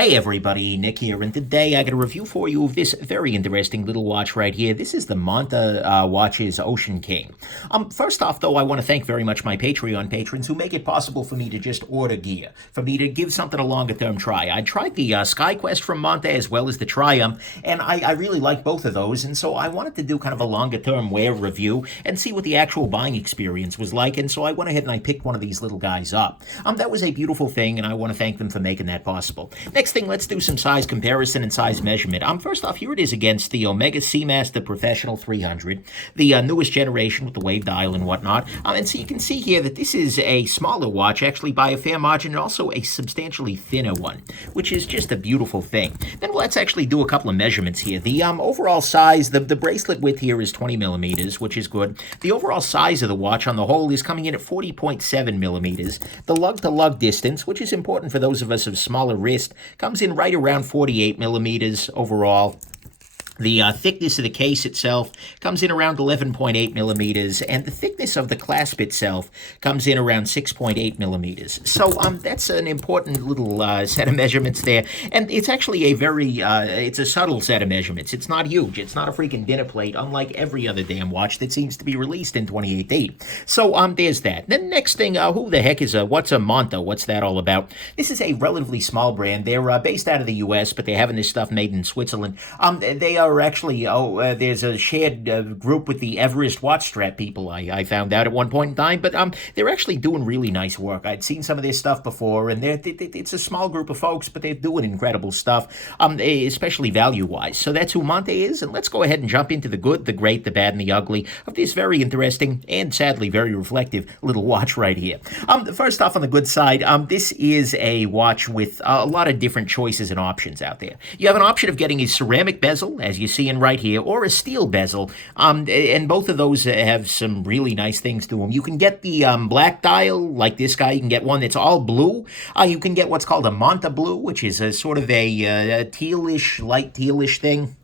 Hey everybody, Nick here, and today I got a review for you of this very interesting little watch right here. This is the Monta Watch's Oceanking. First off, though, I want to thank very much my Patreon patrons who make it possible for me to just order gear, for me to give something a longer-term try. I tried the SkyQuest from Monta as well as the Triumph, and I really like both of those, and so I wanted to do kind of a longer-term wear review and see what the actual buying experience was like, and so I went ahead and I picked one of these little guys up. That was a beautiful thing, and I want to thank them for making that possible. Next thing, let's do some size comparison and size measurement. First off, here it is against the Omega Seamaster Professional 300, the newest generation with the wave dial and whatnot. And so you can see here that this is a smaller watch, actually by a fair margin, and also a substantially thinner one, which is just a beautiful thing. Then let's actually do a couple of measurements here. The overall size, the bracelet width here is 20 millimeters, which is good. The overall size of the watch on the whole is coming in at 40.7 millimeters. The lug-to-lug distance, which is important for those of us of smaller wrist, comes in right around 48 millimeters overall. The thickness of the case itself comes in around 11.8 millimeters, and the thickness of the clasp itself comes in around 6.8 millimeters. So that's an important little set of measurements there, and it's actually a very, it's a subtle set of measurements. It's not huge. It's not a freaking dinner plate, unlike every other damn watch that seems to be released in 2018. So there's that. Then next thing, who the heck is what's a Monta? What's that all about? This is a relatively small brand. They're based out of the U.S., but they're having this stuff made in Switzerland. They are actually, there's a shared group with the Everest watch strap people, I found out at one point in time, but they're actually doing really nice work. I'd seen some of their stuff before, and it's a small group of folks, but they're doing incredible stuff, especially value-wise. So that's who Monta is, and let's go ahead and jump into the good, the great, the bad, and the ugly of this very interesting and sadly very reflective little watch right here. First off, on the good side, this is a watch with a lot of different choices and options out there. You have an option of getting a ceramic bezel, as you see in right here, or a steel bezel, and both of those have some really nice things to them. You can get the black dial, like this guy. You can get one that's all blue. You can get what's called a Monta Blue, which is a sort of a tealish, light tealish thing.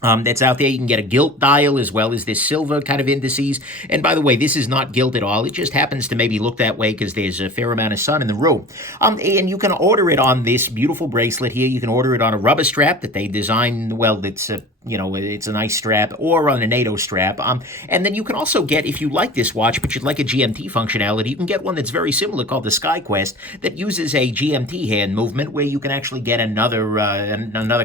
That's out there. You can get a gilt dial as well as this silver kind of indices. And by the way, this is not gilt at all. It just happens to maybe look that way because there's a fair amount of sun in the room. And you can order it on this beautiful bracelet here. You can order it on a rubber strap that they designed. Well, it's it's a nice strap, or on a NATO strap. And then you can also get, if you like this watch, but you'd like a GMT functionality, you can get one that's very similar called the SkyQuest that uses a GMT hand movement where you can actually get another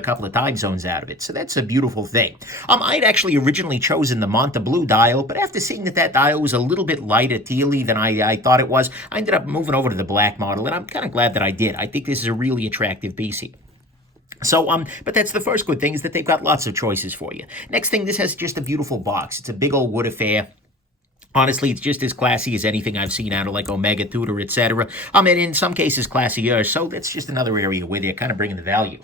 couple of time zones out of it. So that's a beautiful thing. I'd actually originally chosen the Monta Blue dial, but after seeing that dial was a little bit lighter tealy than I thought it was, I ended up moving over to the black model, and I'm kind of glad that I did. I think this is a really attractive piece here. So, but that's the first good thing, is that they've got lots of choices for you. Next thing, this has just a beautiful box. It's a big old wood affair. Honestly, it's just as classy as anything I've seen out of like Omega, Tudor, etc. And in some cases classier, so that's just another area where they're kind of bringing the value.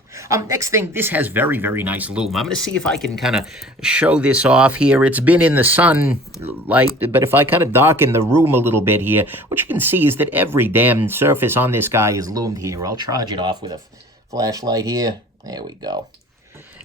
Next thing, this has very, very nice lume. I'm going to see if I can kind of show this off here. It's been in the sunlight, but if I kind of darken the room a little bit here, what you can see is that every damn surface on this guy is lumed here. I'll charge it off with a flashlight here. There we go.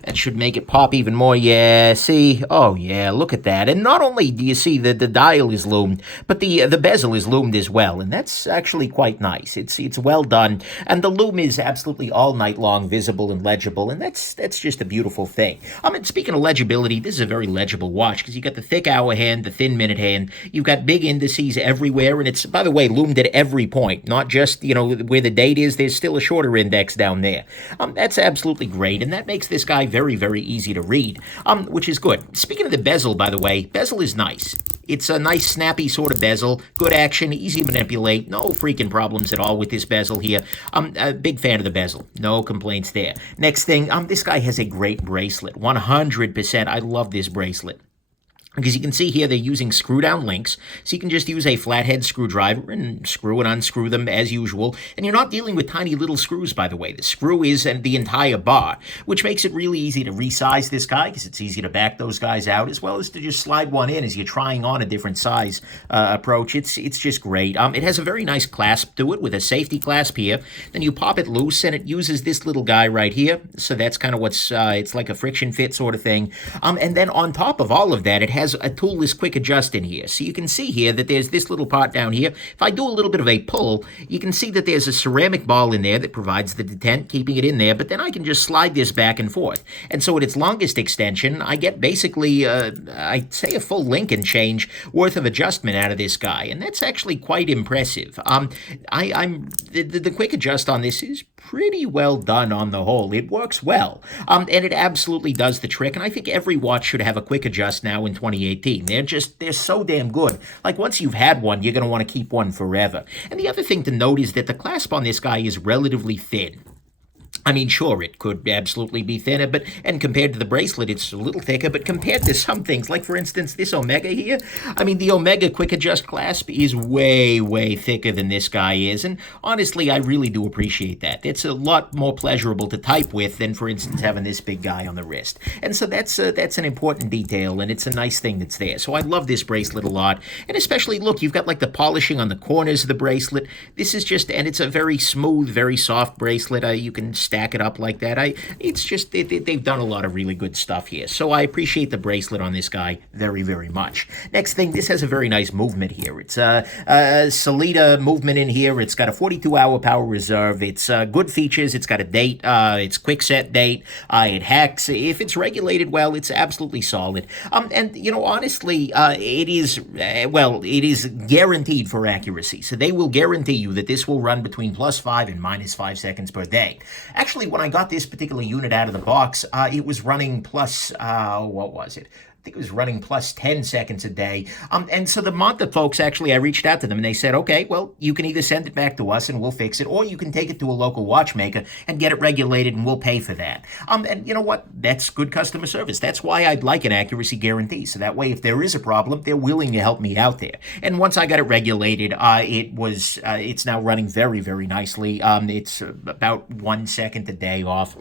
That should make it pop even more. Yeah, see? Oh, yeah, look at that. And not only do you see that the dial is loomed, but the bezel is loomed as well, and that's actually quite nice. It's well done, and the lume is absolutely all night long visible and legible, and that's just a beautiful thing. And speaking of legibility, this is a very legible watch, because you got the thick hour hand, the thin minute hand, you've got big indices everywhere, and it's, by the way, loomed at every point, not just, where the date is. There's still a shorter index down there. That's absolutely great, and that makes this guy very, very easy to read, which is good. Speaking of the bezel, by the way, bezel is nice. It's a nice, snappy sort of bezel, good action, easy to manipulate, no freaking problems at all with this bezel here. I'm a big fan of the bezel, no complaints there. Next thing, this guy has a great bracelet, 100%. I love this bracelet. Because you can see here they're using screw-down links, so you can just use a flathead screwdriver and screw and unscrew them as usual. And you're not dealing with tiny little screws, by the way. The screw is the entire bar, which makes it really easy to resize this guy, because it's easy to back those guys out, as well as to just slide one in as you're trying on a different size approach. It's just great. It has a very nice clasp to it with a safety clasp here. Then you pop it loose, and it uses this little guy right here. So that's kind of what's, it's like a friction fit sort of thing. And then on top of all of that, it has has a toolless quick adjust in here. So you can see here that there's this little part down here. If I do a little bit of a pull, you can see that there's a ceramic ball in there that provides the detent, keeping it in there, but then I can just slide this back and forth. And so at its longest extension, I get basically, I'd say a full link and change worth of adjustment out of this guy, and that's actually quite impressive. The quick adjust on this is pretty well done on the whole. It works well, and it absolutely does the trick, and I think every watch should have a quick adjust now in 2018. They're so damn good. Like, once you've had one, you're going to want to keep one forever. And the other thing to note is that the clasp on this guy is relatively thin. I mean, sure, it could absolutely be thinner, and compared to the bracelet, it's a little thicker, but compared to some things, like, for instance, this Omega here, I mean, the Omega quick adjust clasp is way, way thicker than this guy is, and honestly, I really do appreciate that. It's a lot more pleasurable to type with than, for instance, having this big guy on the wrist. And so that's an important detail, and it's a nice thing that's there. So I love this bracelet a lot, and especially, look, you've got, like, the polishing on the corners of the bracelet. This is just, and it's a very smooth, very soft bracelet. You can stack it up like that. It's just, they've done a lot of really good stuff here. So I appreciate the bracelet on this guy very, very much. Next thing, this has a very nice movement here. It's a Salida movement in here. It's got a 42-hour power reserve. It's good features. It's got a date. It's quick set date. It hacks. If it's regulated well, it's absolutely solid. And, you know, honestly, it is guaranteed for accuracy. So they will guarantee you that this will run between +5 and -5 seconds per day. Actually, when I got this particular unit out of the box, it was running what was it? I think it was running +10 seconds a day. And so the Monta folks, actually, I reached out to them and they said, okay, well, you can either send it back to us and we'll fix it, or you can take it to a local watchmaker and get it regulated and we'll pay for that. And you know what? That's good customer service. That's why I'd like an accuracy guarantee. So that way, if there is a problem, they're willing to help me out there. And once I got it regulated, it's now running very, very nicely. It's about 1 second a day off.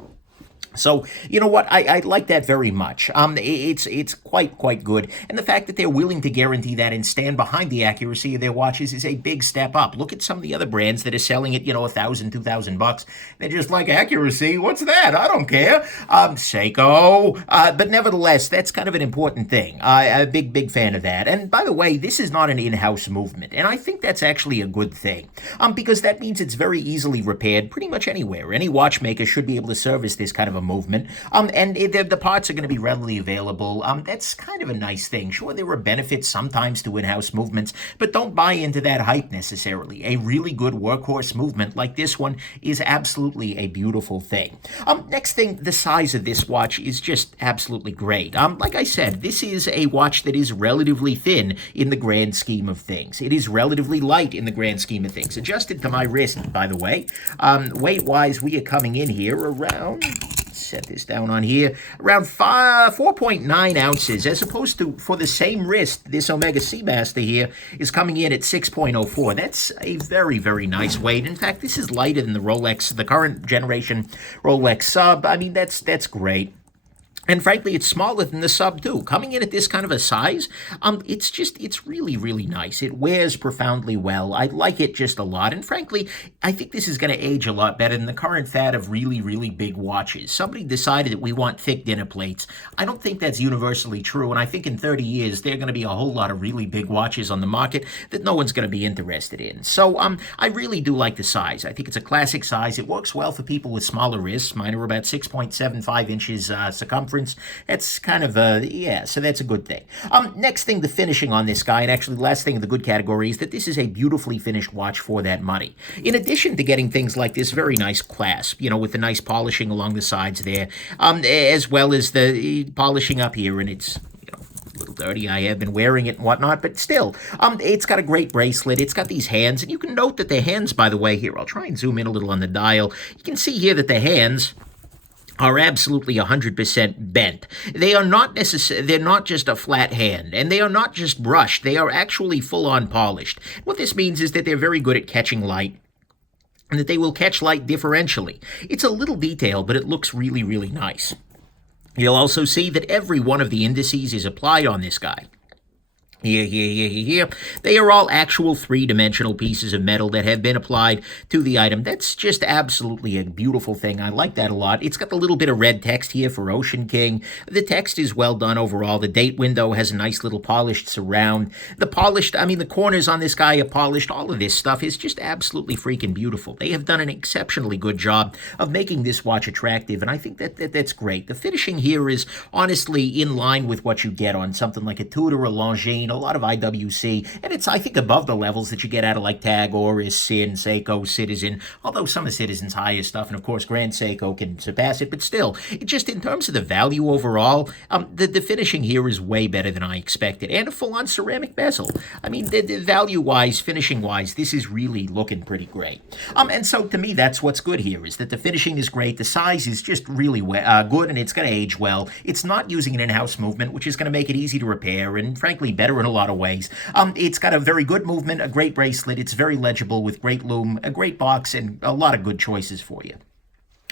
So, you know what, I like that very much. It's quite good. And the fact that they're willing to guarantee that and stand behind the accuracy of their watches is a big step up. Look at some of the other brands that are selling it, $1,000, $2,000. They're just like, accuracy? What's that? I don't care. Seiko. But nevertheless, that's kind of an important thing. I'm a big fan of that. And by the way, this is not an in-house movement. And I think that's actually a good thing. Because that means it's very easily repaired pretty much anywhere. Any watchmaker should be able to service this kind of a movement, and the parts are going to be readily available. That's kind of a nice thing. Sure, there are benefits sometimes to in-house movements, but don't buy into that hype necessarily. A really good workhorse movement like this one is absolutely a beautiful thing. Next thing, the size of this watch is just absolutely great. Like I said, this is a watch that is relatively thin in the grand scheme of things. It is relatively light in the grand scheme of things. Adjusted to my wrist, by the way. Weight-wise, we are coming in here around, set this down on here, around 4.9 ounces, as opposed to, for the same wrist, this Omega Seamaster here is coming in at 6.04. That's a very, very nice weight. In fact, this is lighter than the Rolex, the current generation Rolex Sub. I mean, that's great. And frankly, it's smaller than the Sub, too. Coming in at this kind of a size, it's really, really nice. It wears profoundly well. I like it just a lot. And frankly, I think this is going to age a lot better than the current fad of really, really big watches. Somebody decided that we want thick dinner plates. I don't think that's universally true. And I think in 30 years, there are going to be a whole lot of really big watches on the market that no one's going to be interested in. So I really do like the size. I think it's a classic size. It works well for people with smaller wrists. Mine are about 6.75 inches circumference. It's kind of so that's a good thing. Next thing, the finishing on this guy, and actually the last thing in the good category, is that this is a beautifully finished watch for that money. In addition to getting things like this very nice clasp, with the nice polishing along the sides there, as well as the polishing up here, and it's a little dirty. I have been wearing it and whatnot, but still, it's got a great bracelet. It's got these hands, and you can note that the hands, by the way, here, I'll try and zoom in a little on the dial. You can see here that the hands are absolutely 100% bent. They are not they're not just a flat hand, and they are not just brushed. They are actually full-on polished. What this means is that they're very good at catching light, and that they will catch light differentially. It's a little detail, but it looks really, really nice. You'll also see that every one of the indices is applied on this guy. Here. They are all actual three-dimensional pieces of metal that have been applied to the item. That's just absolutely a beautiful thing. I like that a lot. It's got a little bit of red text here for Ocean King. The text is well done overall. The date window has a nice little polished surround. The corners on this guy are polished. All of this stuff is just absolutely freaking beautiful. They have done an exceptionally good job of making this watch attractive, and I think that's great. The finishing here is honestly in line with what you get on something like a Tudor or Longines, a lot of IWC, and it's, I think, above the levels that you get out of like Tag, Oris, Sin, Seiko, Citizen, although some of Citizen's higher stuff, and of course Grand Seiko can surpass it, but still, it just in terms of the value overall, the finishing here is way better than I expected, and a full-on ceramic bezel. I mean, the value-wise, finishing-wise, this is really looking pretty great. And so to me, that's what's good here, is that the finishing is great, the size is just really good, and it's going to age well. It's not using an in-house movement, which is going to make it easy to repair, and frankly, better in a lot of ways. It's got a very good movement, a great bracelet. It's very legible with great lume, a great box, and a lot of good choices for you.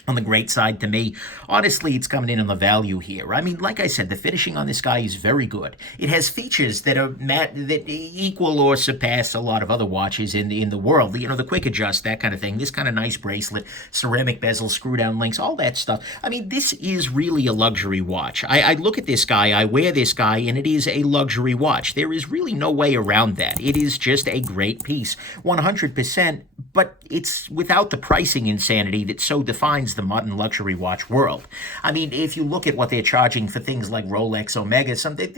On the great side to me, honestly, it's coming in on the value here. I mean, like I said, the finishing on this guy is very good. It has features that are that equal or surpass a lot of other watches in the world. You know, the quick adjust, that kind of thing. This kind of nice bracelet, ceramic bezel, screw down links, all that stuff. I mean, this is really a luxury watch. I look at this guy, I wear this guy, and it is a luxury watch. There is really no way around that. It is just a great piece, 100%. But it's without the pricing insanity that so defines the modern luxury watch world. I mean, if you look at what they're charging for things like Rolex, Omega,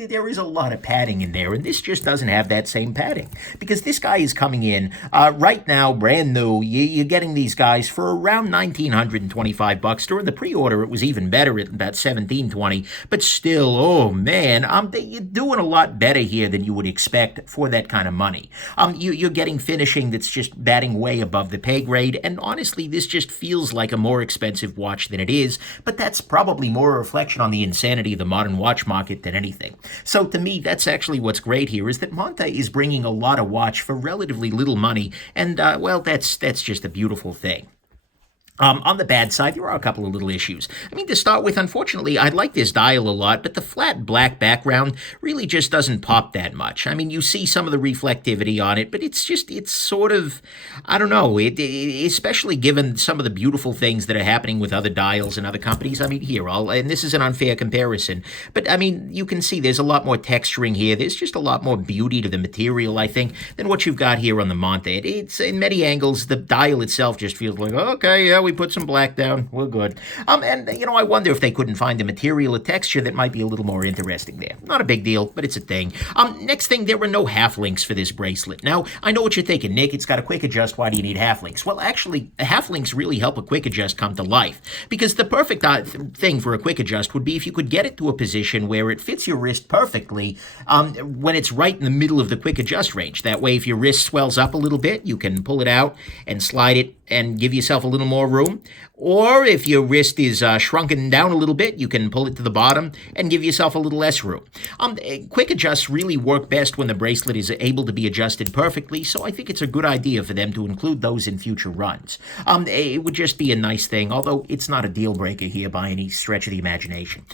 there is a lot of padding in there, and this just doesn't have that same padding. Because this guy is coming in right now, brand new. You're getting these guys for around $1,925. During the pre-order, it was even better at about $1,720. But still, oh man, you're doing a lot better here than you would expect for that kind of money. You're getting finishing that's just batting way above the pay grade, and honestly, this just feels like a more expensive watch than it is, but that's probably more a reflection on the insanity of the modern watch market than anything. So to me, that's actually what's great here, is that Monta is bringing a lot of watch for relatively little money, and well, that's just a beautiful thing. On the bad side, there are a couple of little issues. I mean, to start with, unfortunately, I like this dial a lot, but the flat black background really just doesn't pop that much. I mean, you see some of the reflectivity on it, but it's sort of, I don't know, especially given some of the beautiful things that are happening with other dials and other companies. I mean, and this is an unfair comparison, but I mean, you can see there's a lot more texturing here. There's just a lot more beauty to the material, I think, than what you've got here on the Monta. It's in many angles, the dial itself just feels like, okay, yeah, we put some black down, we're good. And, you know, I wonder if they couldn't find a material, a texture that might be a little more interesting there. Not a big deal, but it's a thing. Next thing, there were no half links for this bracelet. Now, I know what you're thinking, Nick, it's got a quick adjust, why do you need half links? Well, actually, half links really help a quick adjust come to life, because the perfect thing for a quick adjust would be if you could get it to a position where it fits your wrist perfectly when it's right in the middle of the quick adjust range. That way, if your wrist swells up a little bit, you can pull it out and slide it and give yourself a little more room. Or if your wrist is shrunken down a little bit, you can pull it to the bottom and give yourself a little less room. Quick adjusts really work best when the bracelet is able to be adjusted perfectly, so I think it's a good idea for them to include those in future runs. It would just be a nice thing, although it's not a deal breaker here by any stretch of the imagination.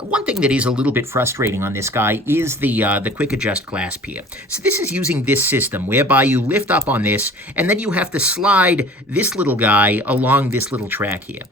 One thing that is a little bit frustrating on this guy is the quick adjust clasp here. So this is using this system whereby you lift up on this and then you have to slide this little guy along this little track here.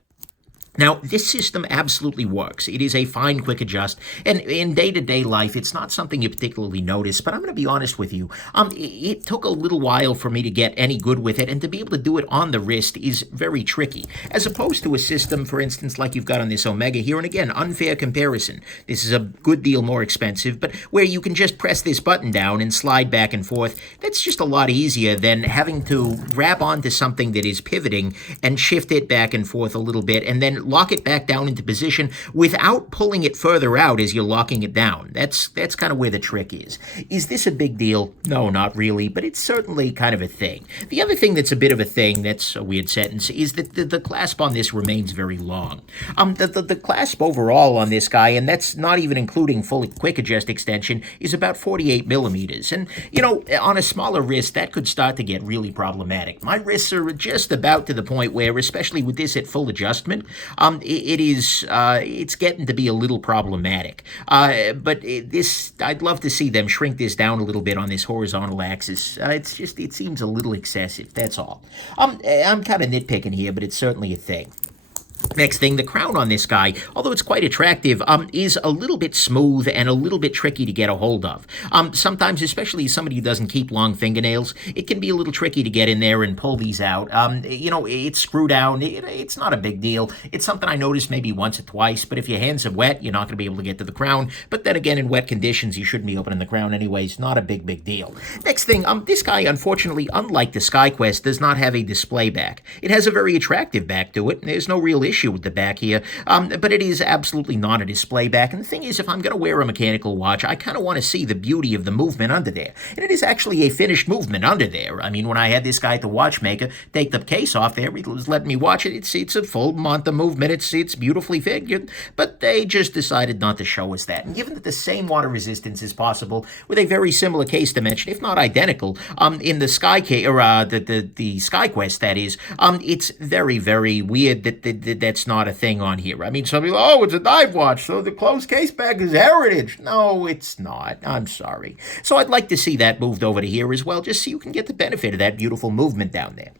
Now, this system absolutely works. It is a fine quick adjust, and in day-to-day life, it's not something you particularly notice, but I'm going to be honest with you. It took a little while for me to get any good with it, and to be able to do it on the wrist is very tricky, as opposed to a system, for instance, like you've got on this Omega here, and again, unfair comparison. This is a good deal more expensive, but where you can just press this button down and slide back and forth, that's just a lot easier than having to grab onto something that is pivoting and shift it back and forth a little bit, and then lock it back down into position without pulling it further out as you're locking it down. That's kind of where the trick is. Is this a big deal? No, not really, but it's certainly kind of a thing. The other thing that's a bit of a thing, that's a weird sentence, is that the clasp on this remains very long. The clasp overall on this guy, and that's not even including full quick adjust extension, is about 48 millimeters. And, you know, on a smaller wrist, that could start to get really problematic. My wrists are just about to the point where, especially with this at full adjustment, it's getting to be a little problematic. I'd love to see them shrink this down a little bit on this horizontal axis. It seems a little excessive. That's all. I'm kind of nitpicking here, but it's certainly a thing. Next thing, the crown on this guy, although it's quite attractive, is a little bit smooth and a little bit tricky to get a hold of. Sometimes, especially somebody who doesn't keep long fingernails, it can be a little tricky to get in there and pull these out. It's screw down. It's not a big deal. It's something I noticed maybe once or twice, but if your hands are wet, you're not going to be able to get to the crown. But then again, in wet conditions, you shouldn't be opening the crown anyways. Not a big deal. Next thing, this guy, unfortunately, unlike the SkyQuest, does not have a display back. It has a very attractive back to it. There's no real issue with the back here, but it is absolutely not a display back. And the thing is, if I'm going to wear a mechanical watch, I kind of want to see the beauty of the movement under there. And it is actually a finished movement under there. I mean, when I had this guy at the watchmaker take the case off there, he was letting me watch it. It's a full Monta movement. It's beautifully figured, but they just decided not to show us that. And given that the same water resistance is possible with a very similar case dimension, if not identical, in the the SkyQuest, that is, it's very weird that that's not a thing on here. I mean, some people, oh, it's a dive watch, so the closed case back is heritage. No, it's not. I'm sorry. So I'd like to see that moved over to here as well, just so you can get the benefit of that beautiful movement down there.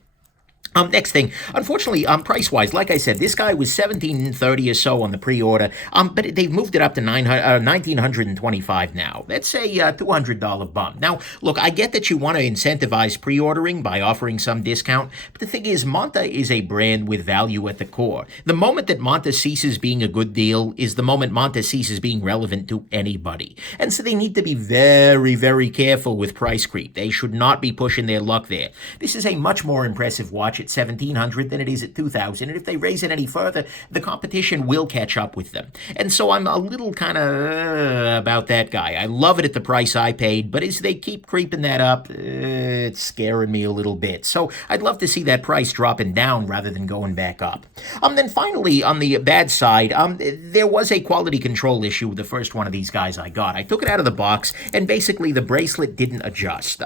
Next thing, unfortunately, price-wise, like I said, this guy was $1,730 or so on the pre-order, but they've moved it up to $1,925 now. That's a $200 bump. Now, look, I get that you want to incentivize pre-ordering by offering some discount, but the thing is, Monta is a brand with value at the core. The moment that Monta ceases being a good deal is the moment Monta ceases being relevant to anybody. And so they need to be very careful with price creep. They should not be pushing their luck there. This is a much more impressive watch at $1,700 than it is at $2,000, and if they raise it any further, the competition will catch up with them. And so I'm a little kind of about that guy. I love it at the price I paid, but as they keep creeping that up, it's scaring me a little bit. So I'd love to see that price dropping down rather than going back up. Then finally, on the bad side, there was a quality control issue with the first one of these guys I got. I took it out of the box, and basically the bracelet didn't adjust.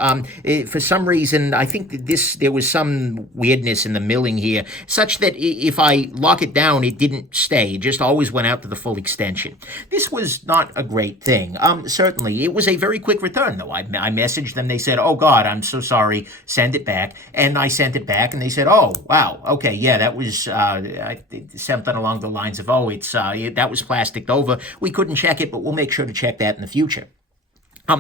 For some reason, I think there was some weirdness in the milling here, such that if I lock it down, it didn't stay. It just always went out to the full extension. This was not a great thing. Certainly, it was a very quick return, though. I messaged them. They said, oh, God, I'm so sorry. Send it back. And I sent it back, and they said, oh, wow, okay, yeah, that was something along the lines of, oh, that was plasticed over. We couldn't check it, but we'll make sure to check that in the future.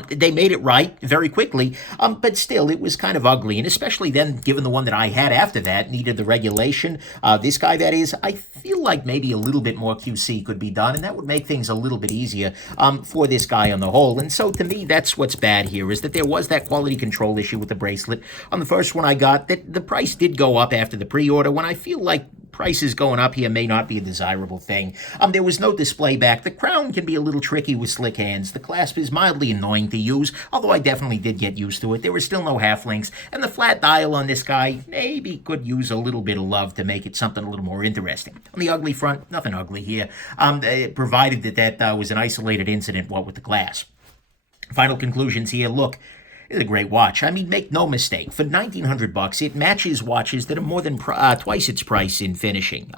They made it right very quickly, but still, it was kind of ugly, and especially then, given the one that I had after that needed the regulation, this guy, that is, I feel like maybe a little bit more QC could be done, and that would make things a little bit easier for this guy on the whole. And so, to me, that's what's bad here, is that there was that quality control issue with the bracelet. On the first one I got, that the price did go up after the pre-order, when I feel like prices going up here may not be a desirable thing. There was no display back. The crown can be a little tricky with slick hands. The clasp is mildly annoying to use, although I definitely did get used to it. There were still no half links, and the flat dial on this guy maybe could use a little bit of love to make it something a little more interesting. On the ugly front, nothing ugly here, provided that was an isolated incident, what with the glass. Final conclusions here. Look, it's a great watch. I mean, make no mistake. For $1,900, it matches watches that are more than twice its price in finishing.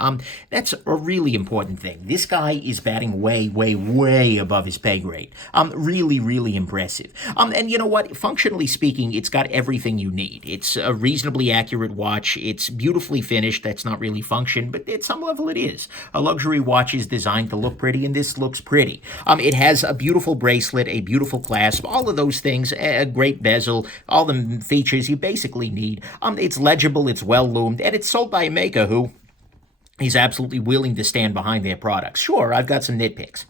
That's a really important thing. This guy is batting way above his pay grade. Really impressive. And you know what? Functionally speaking, it's got everything you need. It's a reasonably accurate watch. It's beautifully finished. That's not really function, but at some level it is. A luxury watch is designed to look pretty, and this looks pretty. It has a beautiful bracelet, a beautiful clasp, all of those things, a great bezel, all the features you basically need. It's legible, it's well loomed, and it's sold by a maker who is absolutely willing to stand behind their products. Sure, I've got some nitpicks.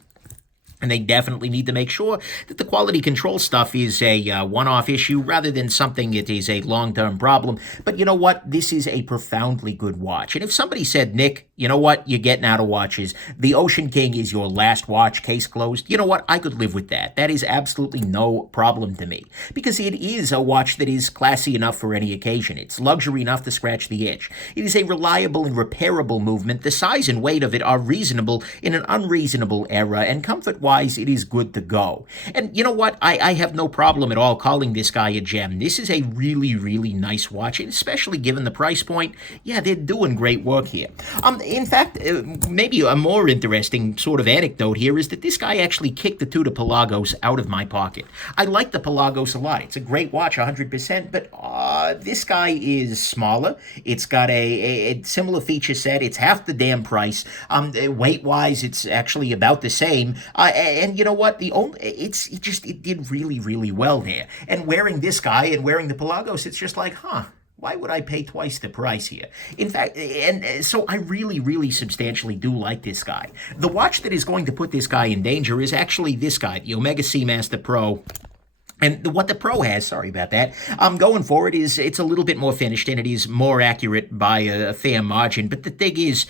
And they definitely need to make sure that the quality control stuff is a one-off issue rather than something that is a long-term problem. But you know what? This is a profoundly good watch. And if somebody said, Nick, you know what? You're getting out of watches. The Oceanking is your last watch, case closed. You know what? I could live with that. That is absolutely no problem to me. Because it is a watch that is classy enough for any occasion. It's luxury enough to scratch the itch. It is a reliable and repairable movement. The size and weight of it are reasonable in an unreasonable era. And comfort weight-wise, it is good to go. And you know what? I have no problem at all calling this guy a gem. This is a really, really nice watch, and especially given the price point, yeah, they're doing great work here. In fact, maybe a more interesting sort of anecdote here is that this guy actually kicked the Tudor Pelagos out of my pocket. I like the Pelagos a lot. It's a great watch, 100%, but this guy is smaller. It's got a similar feature set. It's half the damn price. Weight-wise, it's actually about the same. And you know what? It did really, really well there. And wearing this guy and wearing the Pelagos, it's just like, huh. Why would I pay twice the price here? In fact, and so I really, really substantially do like this guy. The watch that is going to put this guy in danger is actually this guy, the Omega Seamaster Pro. And what the Pro has, sorry about that, going forward is it's a little bit more finished and it is more accurate by a fair margin. But the thing is,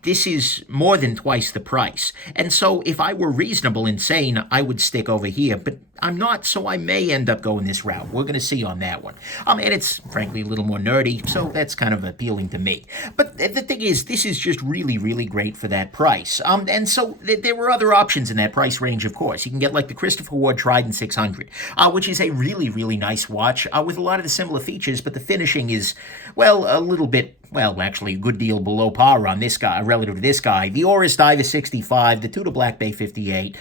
this is more than twice the price. And so if I were reasonable and sane, I would stick over here. But I'm not, so I may end up going this route. We're going to see on that one. And it's, frankly, a little more nerdy, so that's kind of appealing to me. But the thing is, this is just really, really great for that price. And so there were other options in that price range, of course. You can get like the Christopher Ward Trident 600, which is a really, really nice watch with a lot of the similar features, but the finishing is, well, a little bit, well, actually a good deal below par on this guy, relative to this guy. The Oris Diver 65, the Tudor Black Bay 58.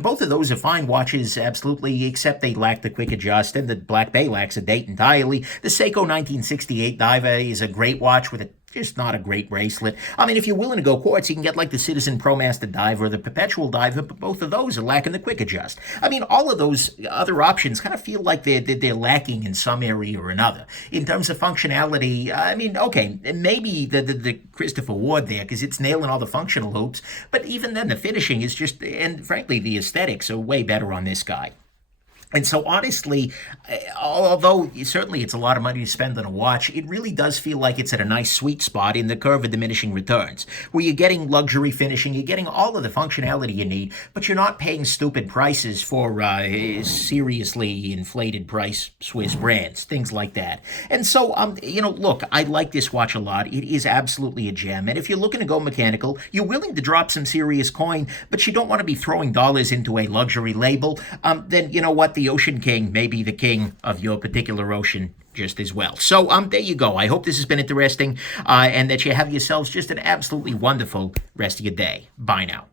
Both of those are fine watches, absolutely, except they lack the quick adjust, and the Black Bay lacks a date entirely. The Seiko 1968 Diver is a great watch with a just not a great bracelet. I mean, if you're willing to go quartz, you can get like the Citizen ProMaster Diver or the Perpetual Diver, but both of those are lacking the quick adjust. I mean, all of those other options kind of feel like they're lacking in some area or another. In terms of functionality, I mean, okay, maybe the Christopher Ward there, because it's nailing all the functional hoops, but even then the finishing is just, and frankly, the aesthetics are way better on this guy. And so honestly, although certainly it's a lot of money to spend on a watch, it really does feel like it's at a nice sweet spot in the curve of diminishing returns, where you're getting luxury finishing, you're getting all of the functionality you need, but you're not paying stupid prices for seriously inflated price Swiss brands, things like that. And so, look, I like this watch a lot. It is absolutely a gem. And if you're looking to go mechanical, you're willing to drop some serious coin, but you don't want to be throwing dollars into a luxury label, then you know what? The Oceanking may be the king of your particular ocean just as well. So there you go. I hope this has been interesting and that you have yourselves just an absolutely wonderful rest of your day. Bye now.